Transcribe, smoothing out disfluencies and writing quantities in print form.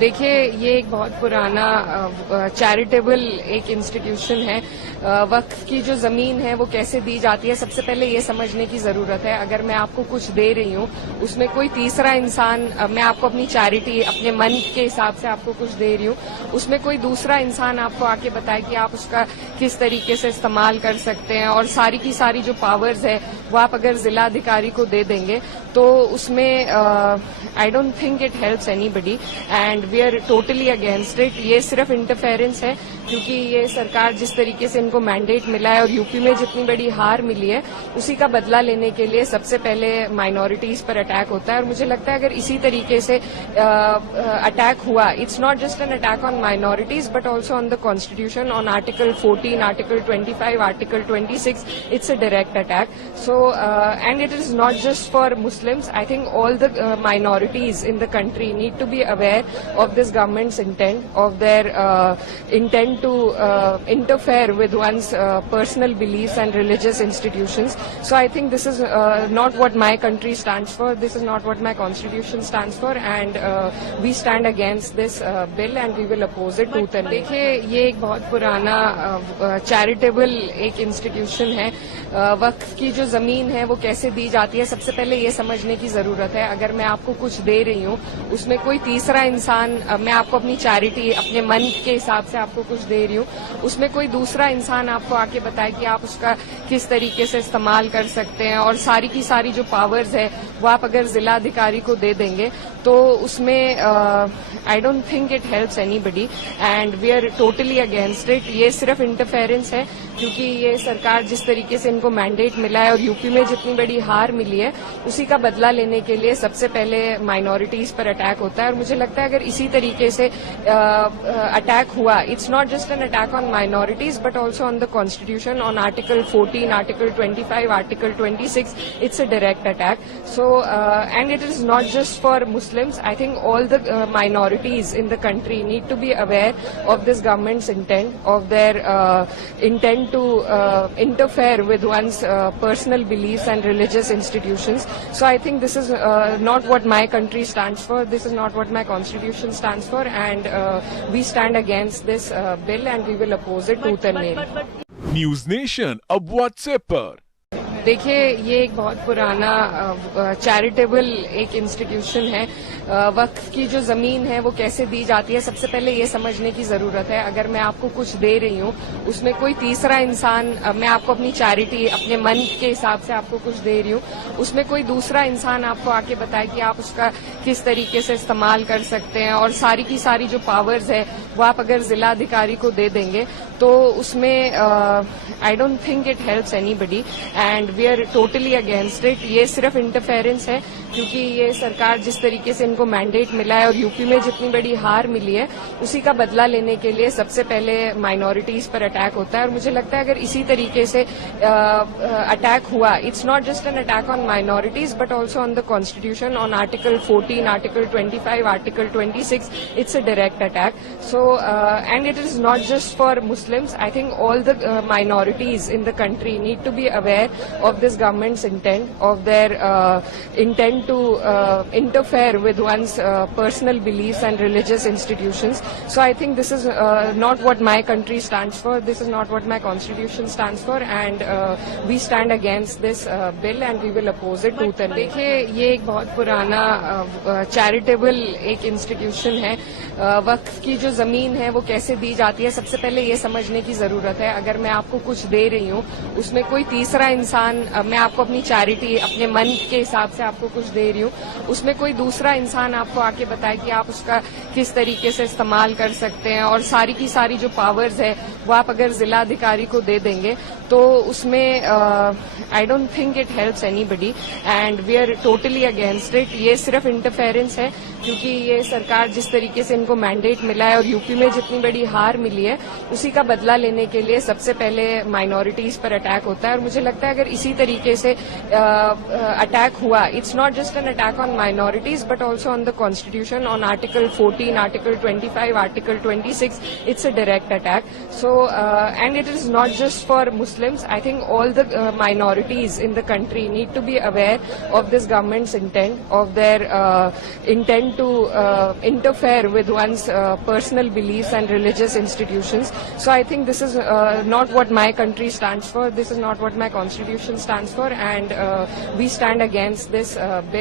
देखिए, ये एक बहुत पुराना चैरिटेबल एक इंस्टीट्यूशन है। वक्फ की जो जमीन है वो कैसे दी जाती है, सबसे पहले ये समझने की जरूरत है। अगर मैं आपको कुछ दे रही हूँ, उसमें कोई तीसरा इंसान, मैं आपको अपनी चैरिटी, अपने मन के हिसाब से आपको कुछ दे रही हूँ, उसमें कोई दूसरा इंसान आपको आके बताए कि आप उसका किस तरीके से इस्तेमाल कर सकते हैं, और सारी की सारी जो पावर्स है वो आप अगर जिला अधिकारी को दे देंगे तो उसमें I don't think it helps anybody and we are totally against it. ये सिर्फ इंटरफेरेंस है, क्योंकि ये सरकार जिस तरीके से इनको मैंडेट मिला है और यूपी में जितनी बड़ी हार मिली है उसी का बदला लेने के लिए सबसे पहले माइनॉरिटीज पर अटैक होता है। और मुझे लगता है अगर इसी तरीके से अटैक हुआ, it's not just an attack on minorities but also on the constitution, on article 14, article 25, article 26, it's a direct attack. So, and it is not just for Muslims. I think all the minorities in the country need to be aware of this government's intent, of their intent to interfere with one's personal beliefs and religious institutions. So I think this is not what my country stands for. This is not what my constitution stands for, and we stand against this bill and we will oppose it tooth and nail. देखिए, ये एक बहुत पुराना charitable एक institution है। वक्फ की जो जमीन है वो कैसे दी जाती है, सबसे पहले ये समझने की जरूरत है। अगर मैं आपको कुछ दे रही हूँ, उसमें कोई तीसरा इंसान, मैं आपको अपनी चैरिटी, अपने मन के हिसाब से आपको कुछ दे रही हूँ, उसमें कोई दूसरा इंसान आपको आके बताए कि आप उसका किस तरीके से इस्तेमाल कर सकते हैं, और सारी की सारी जो पावर्स है वो आप अगर जिला अधिकारी को दे देंगे तो उसमें I don't think it helps anybody and we are totally against it. ये सिर्फ इंटरफेरेंस है, क्योंकि ये सरकार जिस तरीके से इनको मैंडेट मिला है और यूपी में जितनी बड़ी हार मिली है उसी का बदला लेने के लिए सबसे पहले माइनॉरिटीज पर अटैक होता है। और मुझे लगता है अगर इसी तरीके से अटैक हुआ, it's not just an attack on minorities but also on the constitution, on article 14, article 25, article 26, it's a direct attack. So and it is not just for Muslims. I think all the minorities in the country need to be aware of this government's intent, of their intent to interfere with one's personal beliefs and religious institutions. So I think this is not what my country stands for. This is not what my constitution stands for, and we stand against this bill and we will oppose it tooth and nail. News nation अब WhatsApp पर। देखिए, ये एक बहुत पुराना charitable एक institution है। वक्फ की जो जमीन है वो कैसे दी जाती है, सबसे पहले ये समझने की जरूरत है। अगर मैं आपको कुछ दे रही हूँ, उसमें कोई तीसरा इंसान, मैं आपको अपनी चैरिटी, अपने मन के हिसाब से आपको कुछ दे रही हूँ, उसमें कोई दूसरा इंसान आपको आके बताए कि आप उसका किस तरीके से इस्तेमाल कर सकते हैं, और सारी की सारी जो पावर्स है वो आप अगर जिला अधिकारी को दे देंगे तो उसमें I don't think it helps anybody and we are totally against it. ये सिर्फ इंटरफेरेंस है, क्योंकि ये सरकार जिस तरीके से इनको मैंडेट मिला है और यूपी में जितनी बड़ी हार मिली है उसी का बदला लेने के लिए सबसे पहले माइनॉरिटीज पर अटैक होता है। और मुझे लगता है अगर इसी तरीके से अटैक हुआ, it's not just an attack on minorities but also on the constitution, on article 14, article 25, article 26, it's a direct attack. So and it is not just for Muslims. I think all the minorities in the country need to be aware of this government's intent, of their intent to interfere with one's personal beliefs and religious institutions. So I think this is not what my country stands for. This is not what my constitution stands for, and we stand against this bill and we will oppose it tooth and nail. देखिए, ये एक बहुत पुराना charitable एक institution है। वक्फ की जो जमीन है वो कैसे दी जाती है, सबसे पहले ये समझने की जरूरत है। अगर मैं आपको कुछ दे रही हूँ, उसमें कोई तीसरा इंसान, मैं आपको अपनी चैरिटी, अपने मन के हिसाब से आपको कुछ दे रही हूँ, उसमें कोई दूसरा इंसान आपको आके बताए कि आप उसका किस तरीके से इस्तेमाल कर सकते हैं, और सारी की सारी जो पावर्स है वो आप अगर जिला अधिकारी को दे देंगे तो उसमें I don't think it helps anybody and we are totally against it. ये सिर्फ इंटरफेरेंस है, क्योंकि ये सरकार जिस तरीके से इनको मैंडेट मिला है और यूपी में जितनी बड़ी हार मिली है उसी का बदला लेने के लिए सबसे पहले माइनॉरिटीज पर अटैक होता है। और मुझे लगता है अगर इसी तरीके से अटैक हुआ, it's not just an attack on minorities but also on the constitution, on article 14, article 25, article 26, it's a direct attack. So and it is not just for Muslims. Muslims. I think all the minorities in the country need to be aware of this government's intent, of their intent to interfere with one's personal beliefs and religious institutions. So I think this is not what my country stands for. This is not what my constitution stands for, and we stand against this bill.